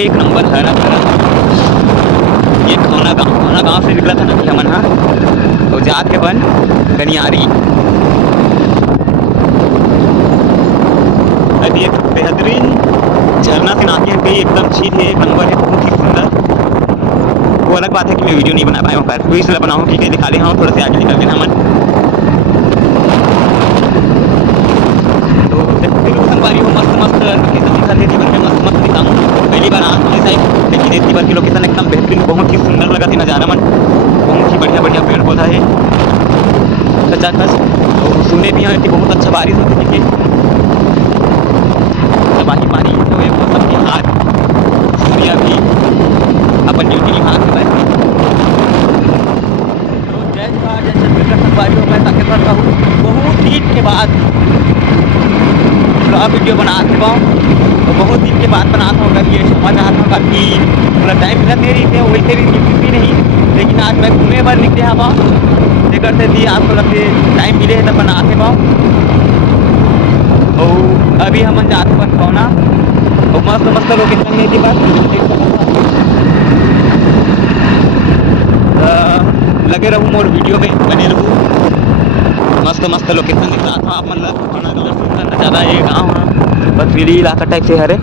एक नंबर हरा भरा। ये कोना गाँव से निकला था ना हमन हा, तो जात है बन गनियारी। अभी एक बेहतरीन झरना से नाती है, एकदम झील है, एक नंबर है, बहुत ही सुंदर। वो अलग बात है कि मैं वीडियो नहीं बना पाया हूँ, पर तो इसलिए बनाऊँ कि दिखा ले हाँ थोड़ा से आगे निकल देना हमन। तो देखते संगवारी हो मस्त मस्त लोकेशन दिखा थे जीवन में, मस्त मस्त दिखाऊँ। पहली बार आ हूँ साइड, लेकिन इतनी बार की लोकेशन एकदम बेहतरीन, बहुत ही सुंदर लगा थी नज़ारा मन, बहुत ही बढ़िया बढ़िया पेड़ पौधा है खचाखच। तो सुने भी हैं कि बहुत अच्छा बारिश होती थी, तबाही पानी तो ये मौसम के आज सूर्य भी अपन ड्यूटी निभा के बैठे। तो जय जवाहर जय छत्तीसगढ़ संगवारी हो, मैं ताकि करता हूँ बहुत दिन के बाद पूरा वीडियो बनाते पाऊँ, तो बहुत दिन के बाद बनाता हूँ। ये समझ रहा था काफ़ी थोड़ा टाइम मिला मेरी थे, वैसे भी निकलती नहीं, लेकिन आज मैं घूमे बार निकले हाँ पाऊँ टिकट से दी, आप थोड़ा से टाइम मिले है तब बनाते पाऊँ। और अभी हम जाते बस पौना, और मस्त मस्त लोकेशन है थी बस लगे रहूँ मोर वीडियो में बने रहूँ। मस्त मस्त लोकेशन दिख रहा था आप मतलब पौना कलर सुंदर नज़ारा, ये गाँव है पथरीली इलाका टाइप से हरे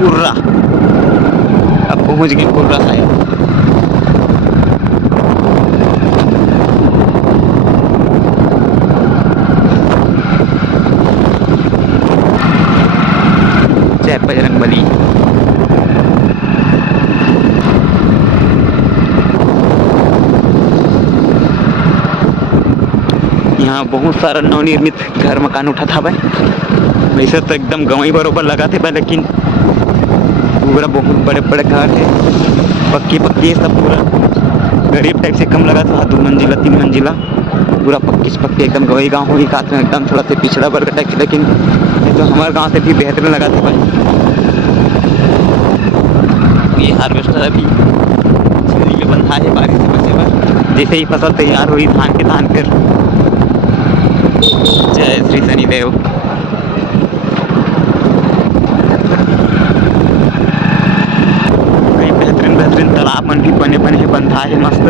कुर्रा। अब पहुँच गए कुर्रा शायद। जय बजरंगबली। यहाँ बहुत सारा नवनिर्मित घर मकान उठा था भाई, वैसे तो एकदम गाँव ही बरोबर लगा थे भाई, लेकिन पूरा बहुत बड़े बड़े घर है, पक्की पक्की सब पूरा गरीब टाइप से कम लगा था, 2 मंजिला 3 मंजिला पूरा पक्की से पक्की एकदम गवई गाँव ही का एकदम थोड़ा से पिछड़ा वर्ग टाइप से, लेकिन ये तो हमारे गाँव से भी बेहतरीन लगा था भाई। ये हार्वेस्टर अभी झिल्ली में बंधा है बारिश से बचे पर, जैसे ही फसल तैयार हुई धान के धान कर। जय श्री शनिदेव। कई बेहतरीन बेहतरीन तालाब मन भी बने बने हैं, बंधा है मस्त।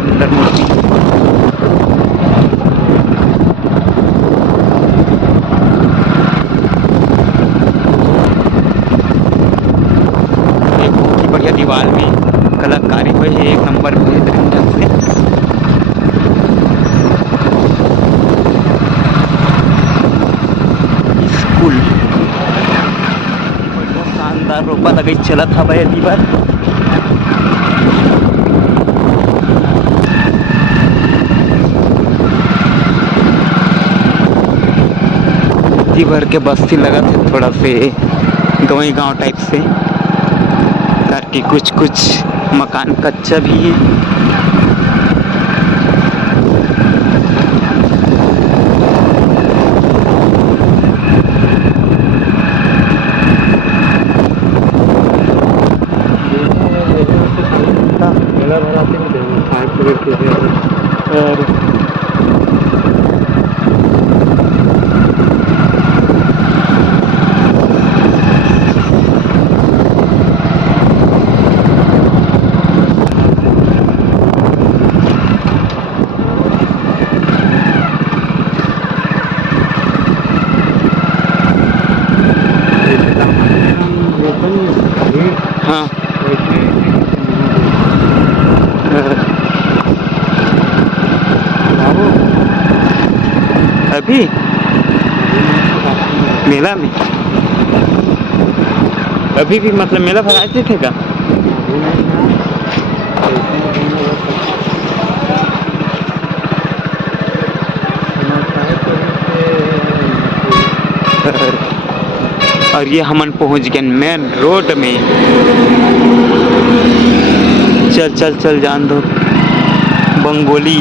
सुंदर मूर्ति बढ़िया दीवार में कलाकारी हुई है, एक नंबर बेहतरीन ढंग से। स्कूल शानदार रोपा लगे चला था भाई अभी बार। जी भर के बस्ती लगा थे, थोड़ा से गवई गांव टाइप से करके कुछ कुछ मकान कच्चा भी है। हाँ अभी मेला में अभी भी मतलब मेला भरा ऐसे थे का? और ये हमन पहुंच गए मेन रोड में। चल चल चल जान दो बंगोली।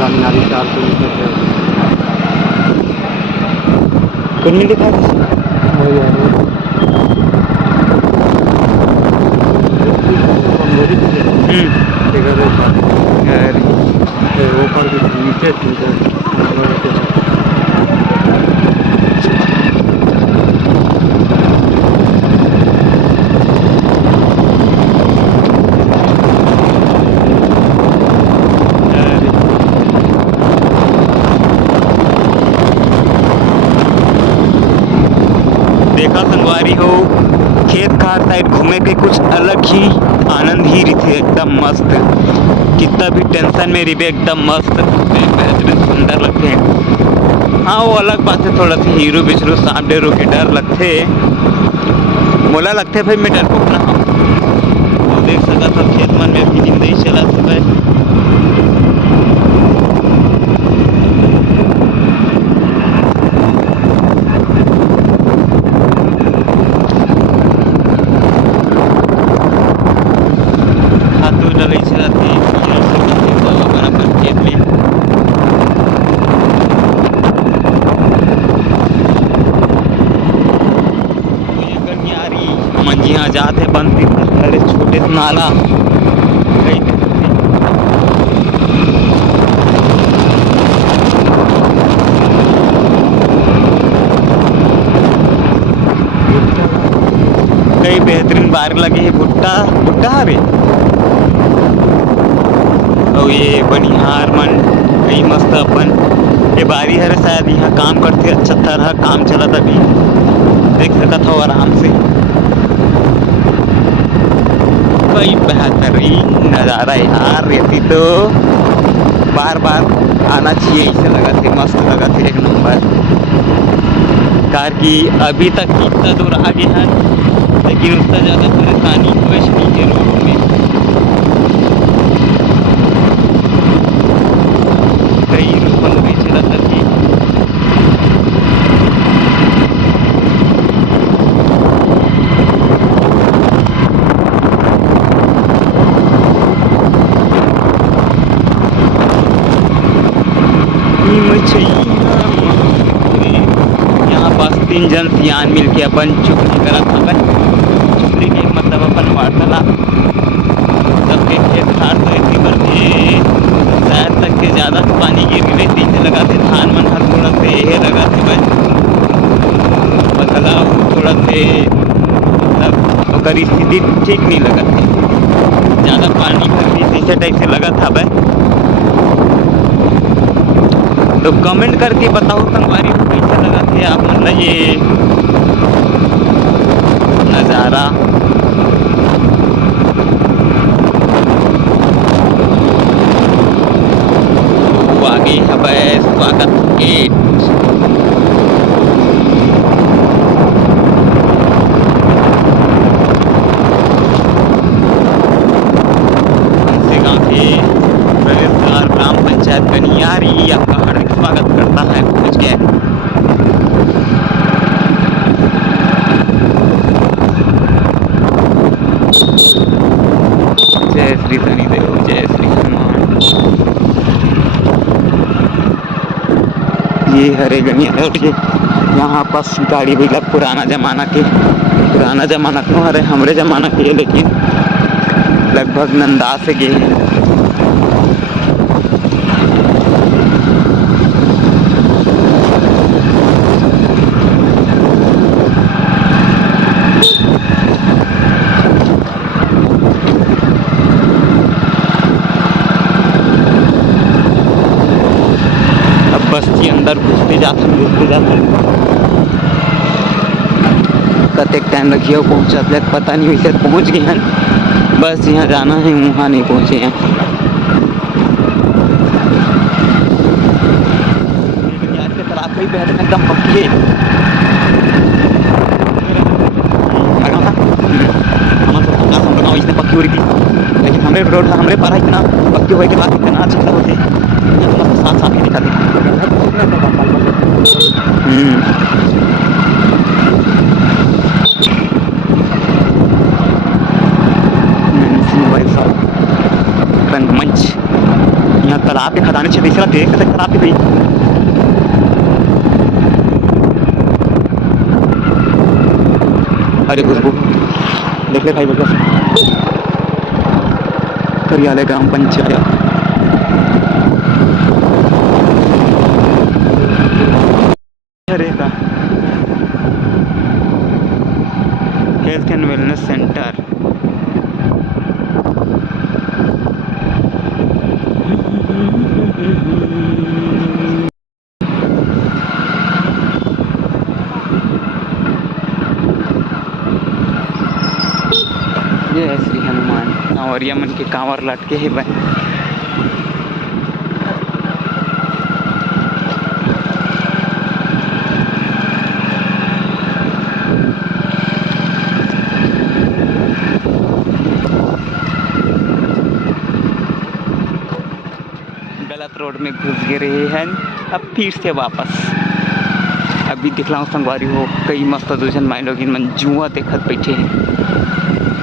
गनियारी 4 किलोमीटर कुन्नी लिखा है देखा संगवारी हो खेत खार साइड घूमे के कुछ अलग ही आनंद ही रही एकदम मस्त कितना भी टेंशन में रही एकदम मस्त बेहतरीन सुंदर लगते हैं। हाँ वो अलग बात है थोड़ा सा हीरो बिछरू सांप डेरो के डर लगते मोला लगते भाई मैं डर ना हम देख सका था खेत मन में भी जिंदगी चला सुबह मंझिया जाते बनती अरे छोटे से नाला कई बेहतरीन बार लगे है भुट्टा भुट्टा हरे और ये बनिहार मन कई मस्त अपन ये बारी हरे शायद यहाँ काम करते अच्छा तरह काम चला तभी देख सकता था आराम से कई बेहतरीन नज़ारा यार रहती तो बार बार आना चाहिए ऐसे लगा थे मस्त लगा थे एक नंबर कार की अभी तक इतना दूर आगे है लेकिन उतना ज़्यादा परेशानी कुछ नहीं है रोड में कई रूपन भी चला तभी यहाँ पास 3 जन सियान मिल के अपन चुगली करत अपन चुगली के मतलब अपन वार्तालाप सबके खेत खार तो इतनी बढ़ते शायद तक के ज़्यादा पानी गिर गए तीन लगा थे धान मन हर थोड़ा से ये लगा थे बस बदलाव थोड़ा से मतलब स्थिति ठीक नहीं लगा थे ज़्यादा पानी भर ऐसे टाइप से लगा था भाई तो कमेंट करके बताओ संगवारी को कैसा लगा थे आप मतलब ये नज़ारा तो आगे है स्वागत गेट ग्राम पंचायत कनियारी आपका हार्दिक स्वागत करता है पहुँच गया जय श्री शनिदेव जय श्री हनुमान ये हरे गनिया के यहाँ पास गाड़ी भी लग पुराना जमाना क्यों अरे हमरे जमाना के लेकिन लगभग नंदा से गए बस्ती अंदर घुसते जाते कतेक टाइम लगिए पहुँचा पता नहीं वैसे पहुँच गए हैं बस यहाँ जाना है वहाँ नहीं पहुँचे हैं ही बेहतर एकदम पक्के इसने पक्की हो रही थी लेकिन हमारे रोड हमारे पारा इतना पक्की होने के बाद इतना अच्छा होते साथ साथ ही दिखाते रंगमंच यहाँ तालाब के खदाने से तीसरा देख सकते तालाब के भी अरे खुशबू देख ले भाई बता करियाले ग्राम पंचायत का हेल्थ एंड वेलनेस सेंटर। ये है श्री हनुमान कांवरिया मन के कांवर लटके है भाई। गलत रोड में घुस गए रहे हैं अब फिर से वापस। अभी दिखला संगवारी हो कई मस्त दूसरे माइंड लोग मन जुआ देखत बैठे हैं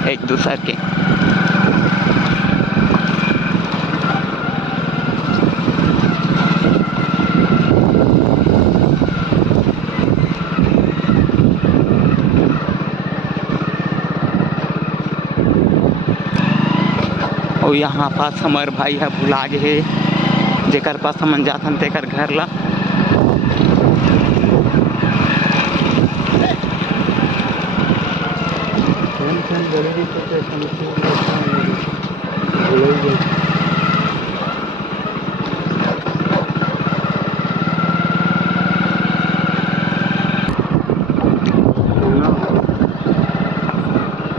एक दूसरे के। और यहाँ पास हमार भाई है भुला गए जेकर पास हमन जाथन तेकर घर ला।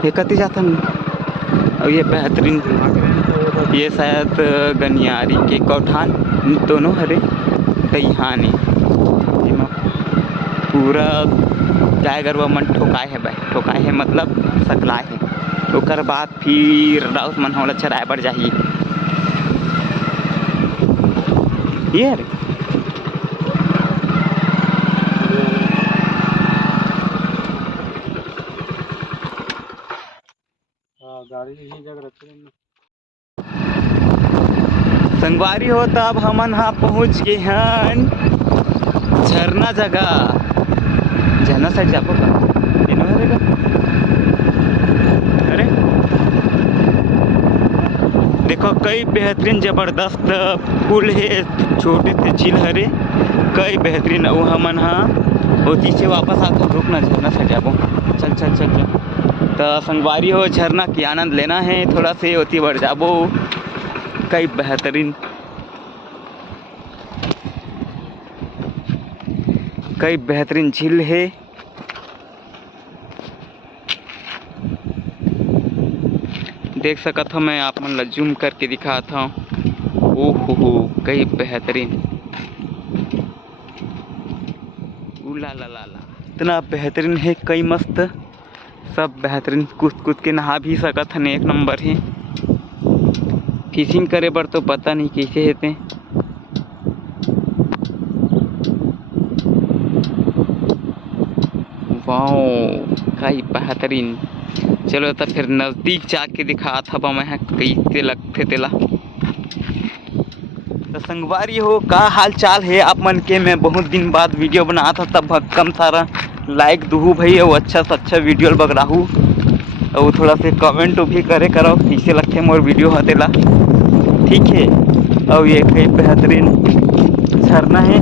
ये कति जाथन और ये बेहतरीन ये शायद गनियारी के कौठान दोनों हरे तैहानी पूरा गाय गरवा मन ठोकाए है भाई। ठोकाए है मतलब सकलाए है ओकर बाद फिर राउत मन होला चराए बर जाइए ये रे। संगवारी हो तब हमन हाँ पहुँच गए हैं झरना जगह। झरना साइड जाबो का अरे देखो कई बेहतरीन जबरदस्त पुल है छोटे से झील हरे कई बेहतरीन। वो हमन हाँ होती से वापस आकर रुकना झरना साइड जाबो। चल चल चल चल तो संगवारी हो झरना की आनंद लेना है थोड़ा से होती बढ़ जाबो। कई बेहतरीन झील है। देख सकत हो मैं आप मन ला जूम करके दिखाता हूँ। ओहो कई बेहतरीन ला ला ला ला इतना बेहतरीन है कई मस्त सब बेहतरीन। कूद कूद के नहा भी सकत हन एक नंबर है। फिशिंग करे बर तो पता नहीं कैसे हेते। वाओ कई बेहतरीन। चलो तो फिर नज़दीक जाके दिखात हब मैं कैसे लगते तेला। तो संगवारी हो का हाल चाल है आप मन के। मैं बहुत दिन बाद वीडियो बना था तब कम सारा लाइक दूँ भाई और अच्छा से अच्छा वीडियो बगराहू और थोड़ा से कमेंट भी करे करो कैसे लगते मोर वीडियो हतेला ठीक है। और ये कई बेहतरीन झरना है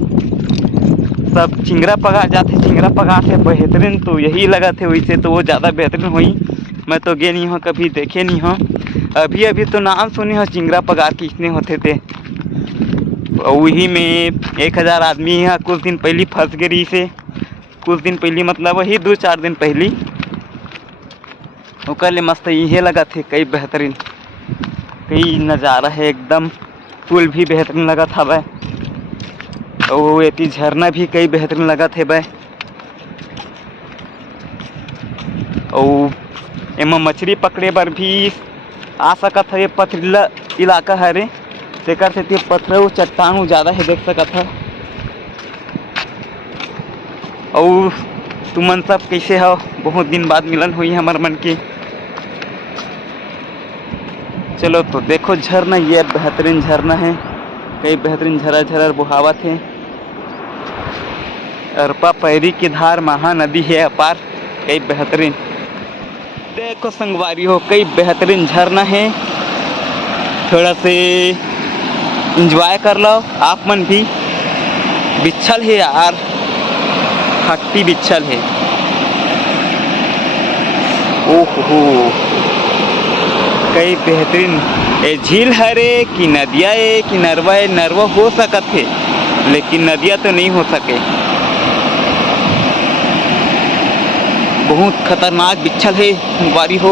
सब चिंगरा पगा जाते चिंगरा पगा से बेहतरीन तो यही लगा थे वैसे तो वो ज़्यादा बेहतरीन हुई। मैं तो गए नहीं हूँ कभी देखे नहीं हूँ अभी अभी तो नाम सुने हो चिंगरा पगार किसने होते थे। वही में 1000 आदमी यहाँ कुछ दिन पहले फंस गई से कुछ दिन पहले मतलब वही 2-4 दिन पहले ओकर मस्त ये लगा थे कई बेहतरीन कई नज़ारा है एकदम। पुल भी बेहतरीन लगा था भाई और ये झरना भी कई बेहतरीन लगा थे भाई। और एमा मछली पकड़े बर भी आ सकत है। पथरीला इलाका है रे तेकर से पत्थर चट्टान ज़्यादा है देख सकत है। और तुमन सब कैसे हो बहुत दिन बाद मिलन हुई हमार मन की। चलो तो देखो झरना ये बेहतरीन झरना है कई बेहतरीन झरर बुहावत है। अरपा पैरी की धार महानदी है अपार कई बेहतरीन। देखो संगवारी हो, कई बेहतरीन झरना है, थोड़ा से इंजॉय कर लो आप मन भी। बिच्छल है यार, खट्टी बिच्छल है। ओहो, कई बेहतरीन ए झील हरे कि नदिया है कि नरवा है। नरवा हो सकत है लेकिन नदिया तो नहीं हो सके। बहुत खतरनाक बिच्छल है संगवारी हो,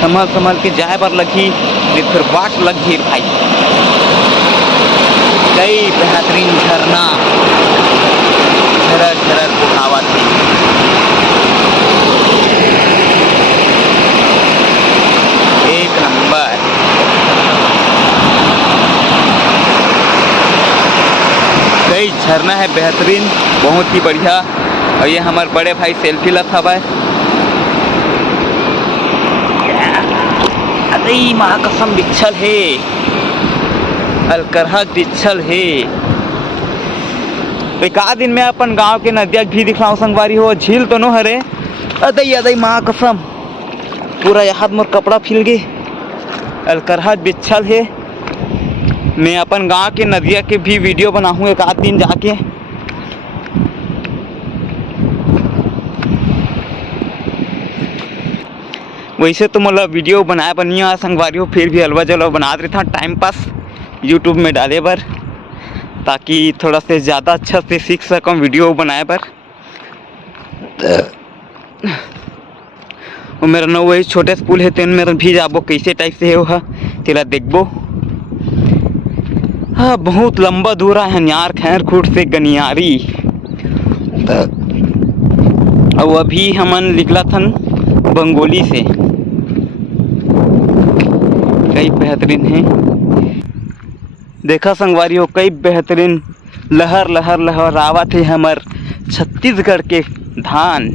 संभल संभल के जाए बर लगी, नहीं फिर बाट लग गई भाई। कई बेहतरीन झरना झरर झरर बहावत है। एक नंबर। कई झरना है बेहतरीन, बहुत ही बढ़िया। और ये हमारे बड़े भाई सेल्फी लता भाई। अरे माँ कसम बिच्छल है, अलकरहा बिच्छल है। एक आध दिन में अपन गांव के नदिया भी दिखलाऊं संगवारी हो। झील तो नो हरे, अदई अदई माँ कसम पूरा यहाँ मोर कपड़ा फिल गए। अलकरहा बिच्छल है। मैं अपन गांव के नदिया के भी वीडियो बनाऊँ एक आध दिन जाके। वैसे तो मतलब वीडियो बनाए बनी संगवारी हो, फिर भी हलवा जलवा बना रही था टाइम पास यूट्यूब में डाले बर, ताकि थोड़ा से ज़्यादा अच्छा से सीख सकूँ वीडियो बनाए बर। वो मेरा नौ वही छोटे स्कूल है, तेन मेरा भी जाबो कैसे टाइप से है वह तेरा देखबो। हाँ, बहुत लंबा दूर है यार, खैर खूट से गनियारी। और अभी हमन निकला थन बंगोली से। कई बेहतरीन है, देखा संगवारी हो, कई बेहतरीन लहर लहर लहरावत है हमर छत्तीसगढ़ के धान।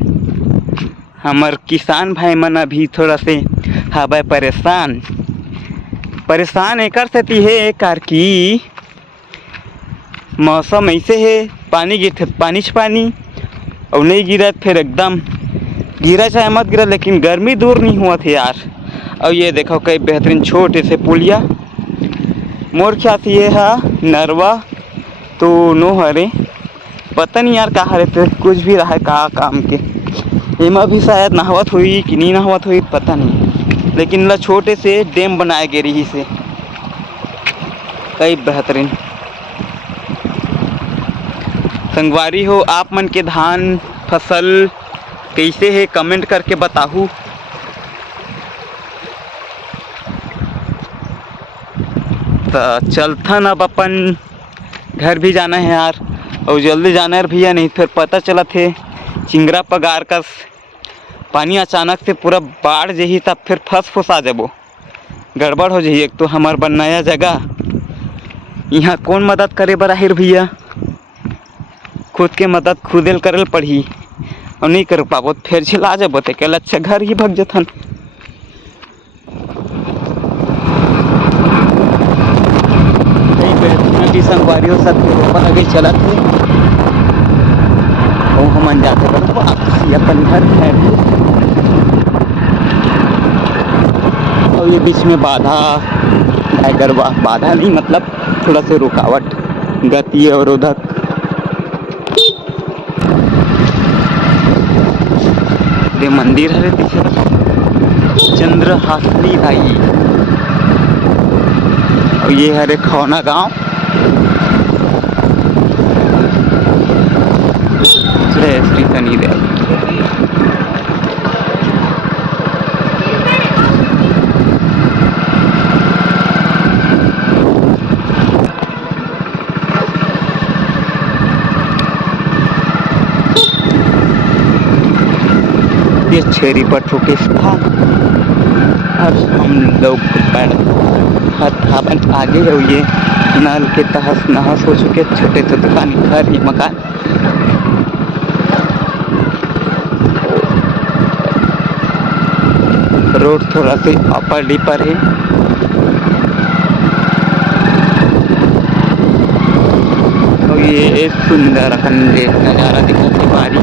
हमर किसान भाई मन अभी थोड़ा से हवा परेशान एकर सेती है कार की मौसम ऐसे है, पानी गिरते पानी पानी और नहीं गिरत फिर एकदम गिरा चाहे मत गिरा, लेकिन गर्मी दूर नहीं हुआ थे यार। और ये देखो कई बेहतरीन छोटे से पुलिया। मोर ख्याल से ये है नरवा तो नो हरे, पता नहीं यार कहाँ रहते, कुछ भी रहा है कहाँ काम के। एमा भी शायद नहावत हुई कि नहीं नहावत हुई पता नहीं, लेकिन ला छोटे से डैम बनाए गए रही से। कई बेहतरीन संगवारी हो, आप मन के धान फसल कैसे है कमेंट करके बताहू। तो चलथन अब अपन घर भी जाना है यार, और जल्दी जाना है भैया, नहीं फिर पता चला थे चिंगरा पगार का पानी अचानक से पूरा बाढ़ जही, तब फिर फंस आ जाबो, गड़बड़ हो जाइए। एक तो हमार बन नया जगह, यहाँ कौन मदद करे बर आहिर भैया, खुद के मदद खुदेल करल पड़ी और नहीं कर पाबो फिर छिला जाबो ते के अच्छा घर ही भग जथन। संगवारियों सब ऊपर लगे चलत है, और हम जाते वापसी अपन घर है। और ये बीच में बाधा टाइगर बाधा नहीं मतलब थोड़ा से रुकावट गति अवरोधक। ये मंदिर है पीछे चंद्रहासली भाई, और ये है खौना गांव। श्री शनिदेव। ये छेरी पट्टों के स्थान, और हम लोग आगे है ये नल के तहस नहस हो चुके छोटे छोटे दुकान घर ही मकान। रोड थोड़ा सी अपर डीपर है। और ये सुंदर नज़ारा दिखा थे बारी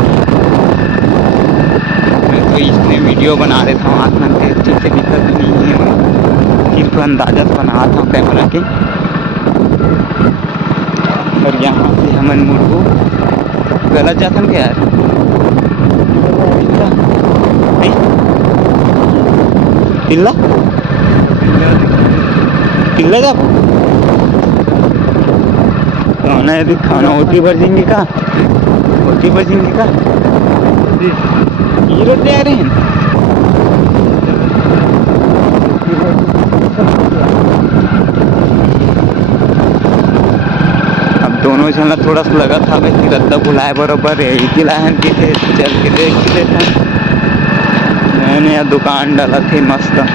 इसने वीडियो बना रहे था आँख मन के ठीक से दिक्कत नहीं है, सिर्फ अंदाजा से बना था कैमरा के। और यहाँ से हमन मुड़बो गलत जाथन क्या यार, पिल्ला पिल्ला जा खाना यदि खाना होती भर जाएंगे का, होती भर जाएंगे का ये रोड ले आ रहे हैं। अब दोनों जना थोड़ा सा लगा था भाई कि रद्दा बुलाए बरोबर यही लाहन के थे, चल के देख लेते हैं। मैंने यहाँ दुकान डाला थी मस्त।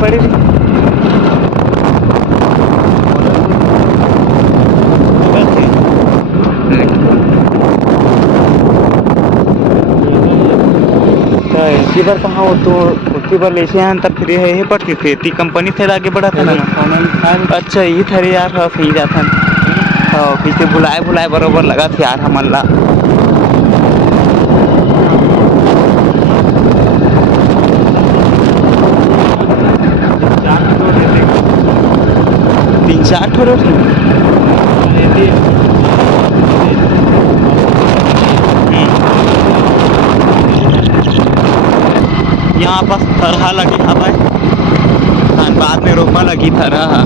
पड़ेगी इसी बार कहाँ हो तो उसी बार ले से तब फिर है पड़ती थी कंपनी से आगे बढ़ा था ना। अच्छा ये था यार, हाँ सही जाता हाँ पीछे बुलाए बुलाए बरोबर लगा था यार हमला। तीन चार ठो रोड यहाँ पास थरहा लगी हवा बाद में रोपा लगी थरहा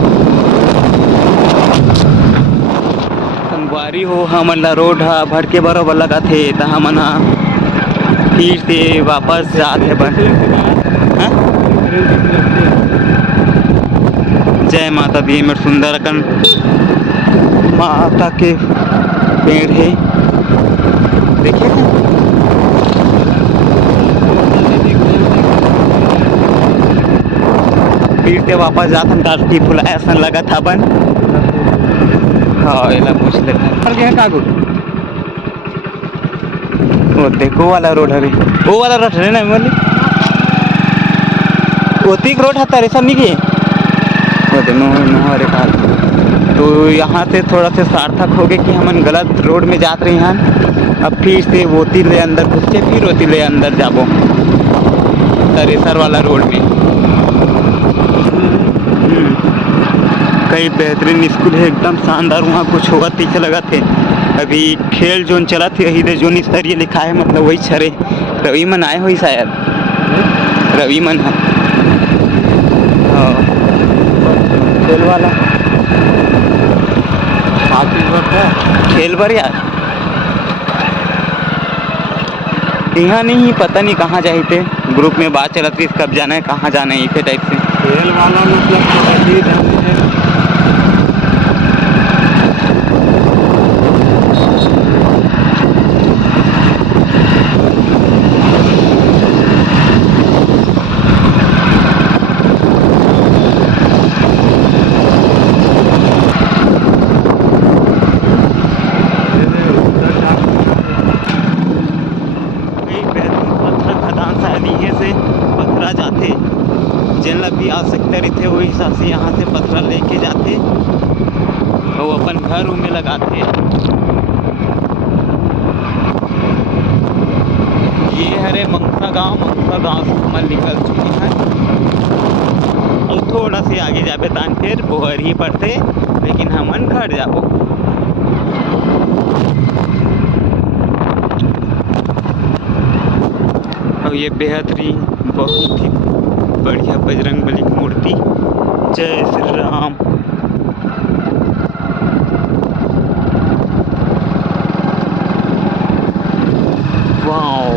संगवारी हो हमन ला रोड हा भर के बरोबर लगा थे तो हमन फिर से वापस जाते बन। जय माता दी मेरे सुंदर अकन माता के पेड़ है देखिए फिर से वापस जाथन काटी फुलाया सन लगा था बन। हाँ एला पूछ लेते कागू वो देखो वाला रोड हरे वो वाला रोड हरे ना बोली वो तीक रोड है तारे सब नहीं हरे का। तो यहाँ से थोड़ा से सार्थक हो गए कि हम गलत रोड में जाते रहे हैं। अब फिर से वोती ले अंदर घुसते फिर वोती ले अंदर जाबो तरेसर वाला रोड में। कई बेहतरीन स्कूल है एकदम शानदार, वहाँ कुछ होगा पीछे लगा थे। अभी खेल जोन चला थे यही जोन स्तरीय लिखा है मतलब वही छरे रवि मन आए हुई शायद रवि मन है खेल वाला खेल बर यार यहाँ नहीं पता नहीं कहाँ जाए थे। ग्रुप में बात चला थी कब जाना है कहाँ जाना है इसे टाइप से खेल वाला मतलब भी आ सकते रहते वही हिसाब से यहाँ से पथरा लेके जाते और अपन घर में लगाते। ये हरे मंगसा गांव से हम निकल चुके हैं और थोड़ा से आगे जाबे तान फिर बोहर ही पड़ते लेकिन हमन घर जाबो। और ये बेहतरीन बहुत ही बढ़िया बजरंगबली की मूर्ति। जय श्री राम। वाओ,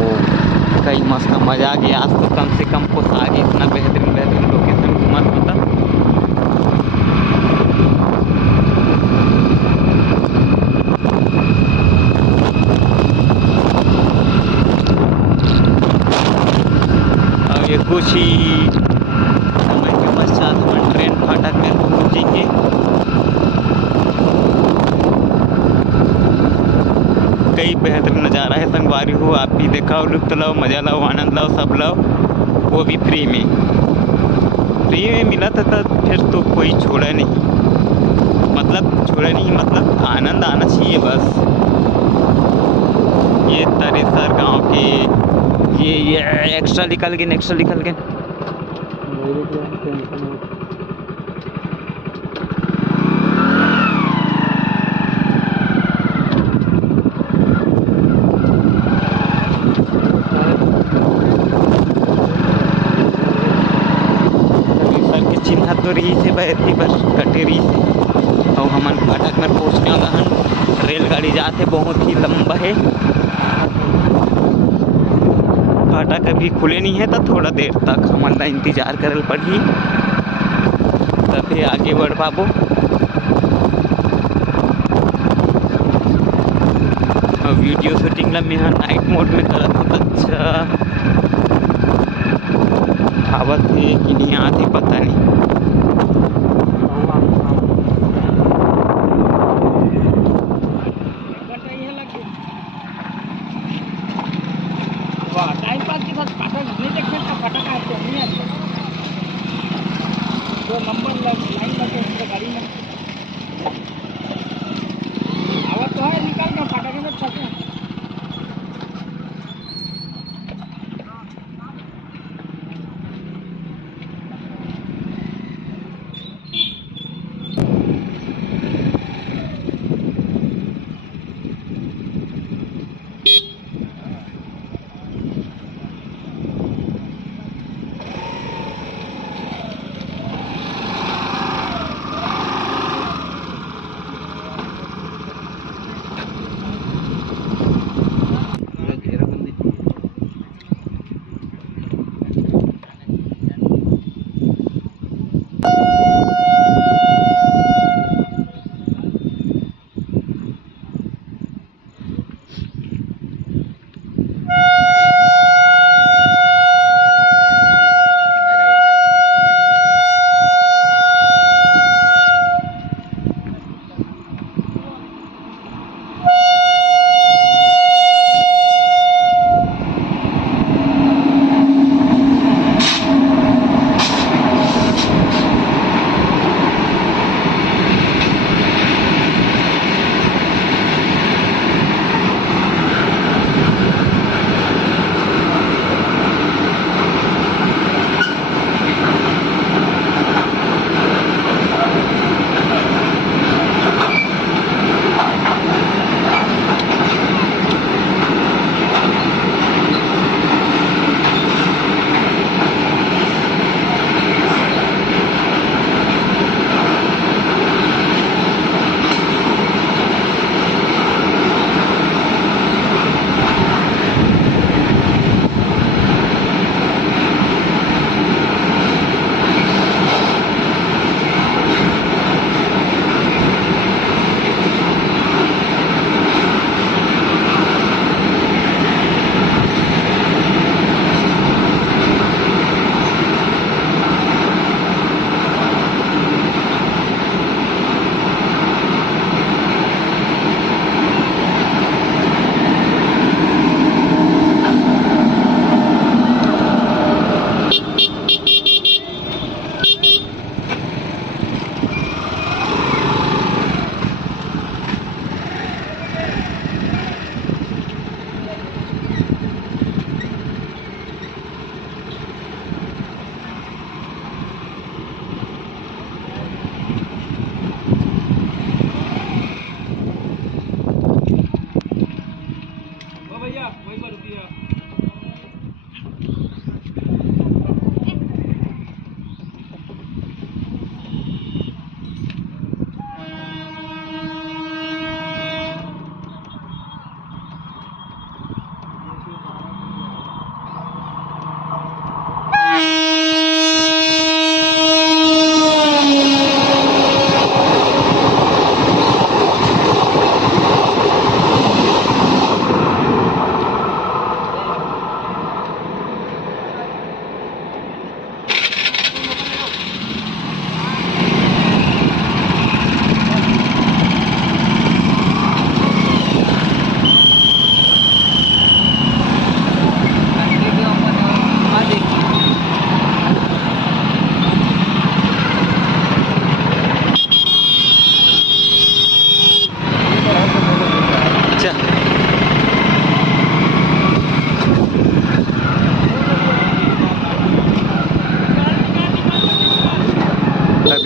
कई मस्त मजा आ गया आज तो। कम से कम कुछ आगे इतना बेहतरीन बेहतरीन लोकेशन घूमा होता। और ये कुछ ही समय के पश्चात हम ट्रेन फाटक में पहुँचेंगे। कई बेहतरीन नज़ारा है संगवारी हो, आप भी देखो, लुत्फ लो, मजा लो, आनंद लो, सब लो, वो भी फ्री में मिला था। फिर तो कोई छोड़ा नहीं, मतलब आनंद आना चाहिए बस। ये तरेसर गांव के ये एक्स्ट्रा निकल गए। मेरे को टेंशन हो। सर के चिन्ह तो रही से बैठी बस कटे रही से। और हमन फाटक में पहुँचने वाला हन। रेलगाड़ी जाते बहुत ही लंबा है। फाटक अभी खुले नहीं है तो थोड़ा देर तक हमन ला इंतजार करल पड़ही, तभी आगे बढ़ पाबो। और वीडियो शूटिंग ला मैं नाइट मोड में करत हूँ। अच्छा आवत है कि नहीं आते पता नहीं। टाइम पास के साथ फाटक नहीं देखने का, फाटक आते नहीं आते। जो नंबर लाइन लगे उसके गाड़ी में आवाज तो है, निकाल के फाटक में छके।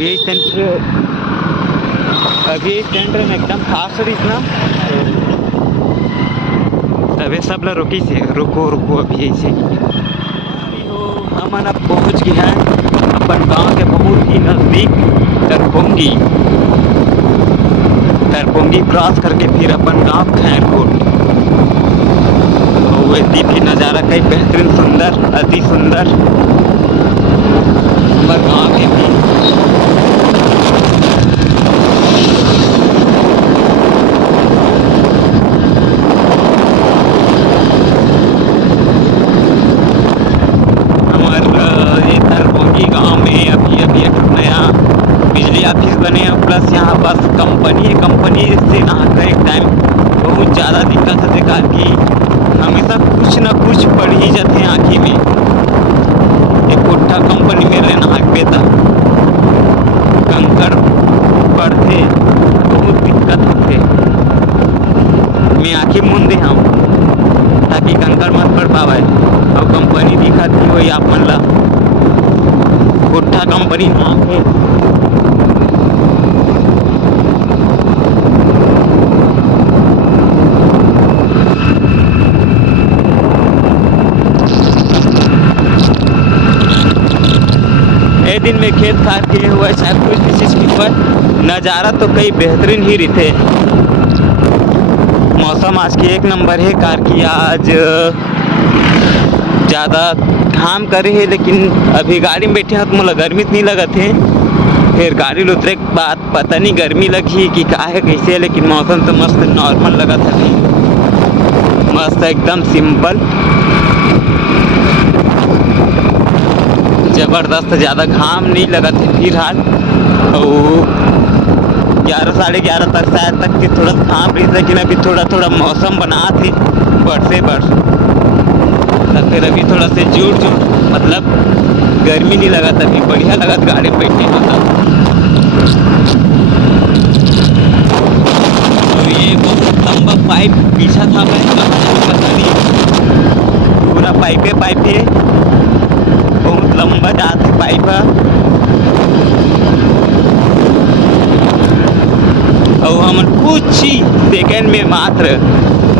अभी सेंटर में एकदम फास्ट रही ना, तबे सब लोग रुकी से रुको अभी ऐसे हम अब पहुँच गए हैं अपन गांव के बहुत ही नज़दीक तरपोंगी क्रॉस करके फिर अपन गांव खैरकोट। तो वैसी भी नज़ारा कई बेहतरीन सुंदर, अति सुंदर हमारे गाँव के भी। ऑफिस बने हैं, प्लस यहाँ बस कंपनी से नहा कर एक टाइम बहुत ज़्यादा दिक्कत है देखा कि हमेशा कुछ ना कुछ पड़ ही जाते हैं आँखी में। एक कोठा कंपनी में रहना पे था, कंकड़ पड़ते बहुत दिक्कत होते। मैं आँखें मूंदे हम ताकि कंकड़ मत पड़ पावे। और कंपनी दिखा थी वही आप मन ला कोठा कंपनी ना है। दिन में खेत खाद के हुआ चाहे कुछ भी चीज़ की पर नज़ारा तो कई बेहतरीन ही रहते। मौसम आज की एक नंबर है कार की। आज ज़्यादा घाम करे है, लेकिन अभी गाड़ी में बैठे हैं तो मुझे गर्मी नहीं लगा थे। फिर गाड़ी उतरे के बाद पता नहीं गर्मी लगी कि क्या है कैसे है, लेकिन मौसम तो मस्त नॉर्मल लगा था, मस्त एकदम सिंपल ज़बरदस्त। ज़्यादा घाम नहीं लगा थे फिलहाल। और 11 साढ़े 11 तक शायद तक कि थोड़ा घाम रही, लेकिन अभी थोड़ा मौसम बना थे बरस तब फिर अभी थोड़ा से जोर मतलब गर्मी नहीं लगा, तभी बढ़िया लगा गाड़ी में बैठने मतलब। तो ये बहुत लंबा पाइप पीछा था, मैं पता नहीं पूरा पाइप है, बहुत लंबा जाते पाइप है। और हम कुछ ही सेकेंड में मात्र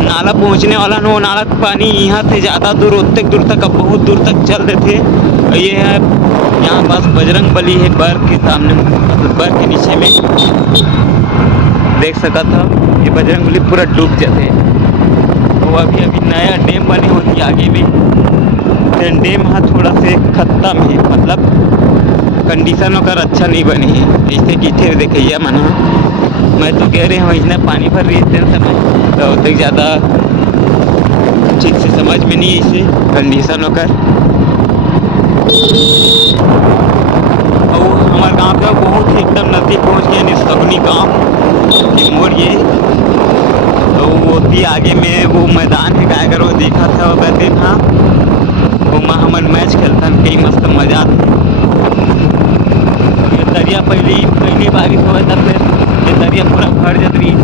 नाला पहुंचने वाला न। वो नाला का पानी यहाँ से ज़्यादा दूर उतने दूर तक, अब बहुत दूर तक चल रहे थे। और ये है यहाँ पास बजरंग बली है, बर के सामने मतलब बर के नीचे में देख सका था। ये बजरंग बली पूरा डूब जाते हैं। वो अभी नया डैम बने होती आगे में, डैम हाँ थोड़ा से खत्म है, मतलब कंडीशन होकर अच्छा नहीं बनी है। जैसे कि थे देखिए मना मैं तो कह रहे हैं इतना पानी भर रही है समय, तो तक ज़्यादा ठीक से समझ में नहीं इसे कंडीशन होकर। और हमारे गांव पे बहुत ही एकदम नज़दीक पहुंच गया निसकनी गांव की मोड़ ये। तो वो भी आगे में वो मैदान है गाय अगर वो देखा था वो कहते हाँ वो माँ हमारे मैच खेलता है, कई मस्त मजा आता। ये दरिया पहली बारिश हुआ था, फिर ये दरिया पूरा भर जाती रही है,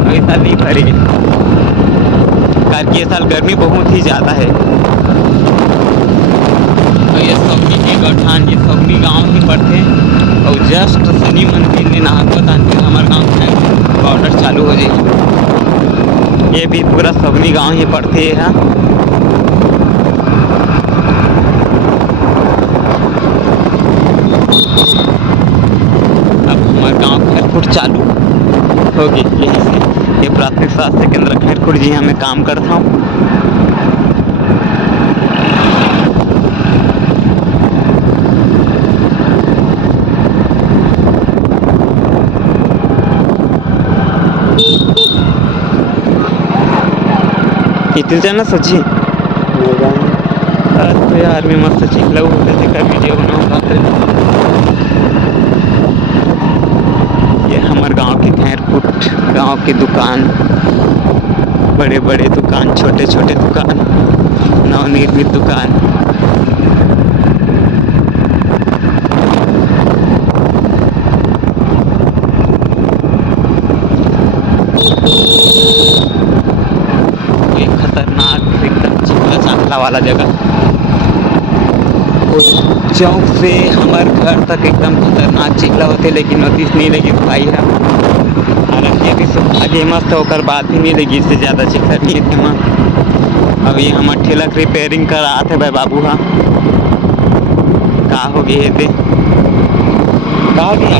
अभी साल नहीं भरे कारण ये साल गर्मी बहुत ही ज़्यादा है। और ये सौनी के गठान, ये सौनी गांव ही पड़ते हैं। और जस्ट शनि मंदिर ने नागपतान फिर हमारे गाँव में बॉर्डर चालू हो जाएगी। ये भी पूरा सौनी गांव ही पड़ते हैं। अब हमारे गाँव खैरकोट चालू होगी यहीं से। ये प्राथमिक स्वास्थ्य केंद्र खैरकोट जी मैं काम करता हूँ। इतने जाना सची तो यार मैं मस्त चिखला होते थे कर वीडियो बनाऊँगा। ये हमारे गांव के खैरकोट गांव की दुकान, बड़े बड़े दुकान, छोटे छोटे दुकान, नवनिर्मित दुकान। ये खतरनाक एकदम चिखला चाखला वाला जगह। वो चौक से हमारे घर तक एकदम खतरनाक चिखला होते, लेकिन नोटिस नहीं लगी भाई है। हालांकि अभी सब आगे मस्त होकर बात ही नहीं लगी, इससे ज़्यादा चिखला नहीं थे वहाँ। अभी हमारे ठेला की रिपेयरिंग कर रहा थे भाई बाबू। हाँ का हो गए थे का हो गया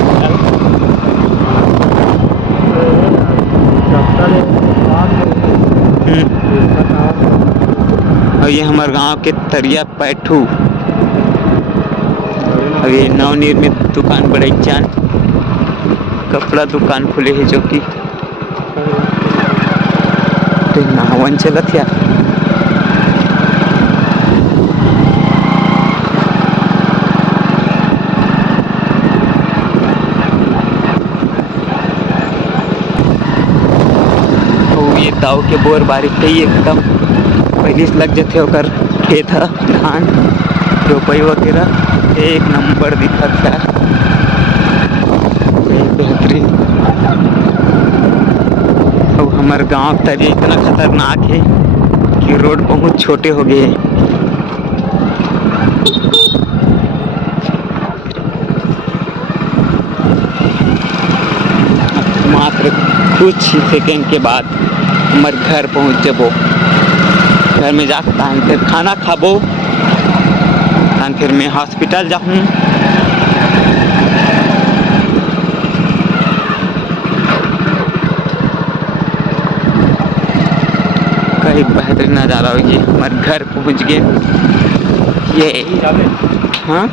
और ये हमारे गांव के तरिया पैठू। अब ये नवनिर्मित दुकान बड़े चान कपड़ा दुकान खुले है, जो कि नहावन चलत यार। ये दाव के बोर बारिश पे ही एकदम पहले से लग जाते होकर खेत है, धान रोपाई वगैरह एक नंबर दिखत है, बेहतरीन। अब हमारे गांव तरी इतना खतरनाक है कि रोड बहुत छोटे हो गए हैं। मात्र कुछ ही सेकेंड के बाद हमारे घर पहुँच जबो। घर में जाता है फिर खाना खाबो, फिर मैं हॉस्पिटल जाऊँ। कई बेहतरीन नज़ारा हो, ये हमारे घर पहुँच गए। ये हाँ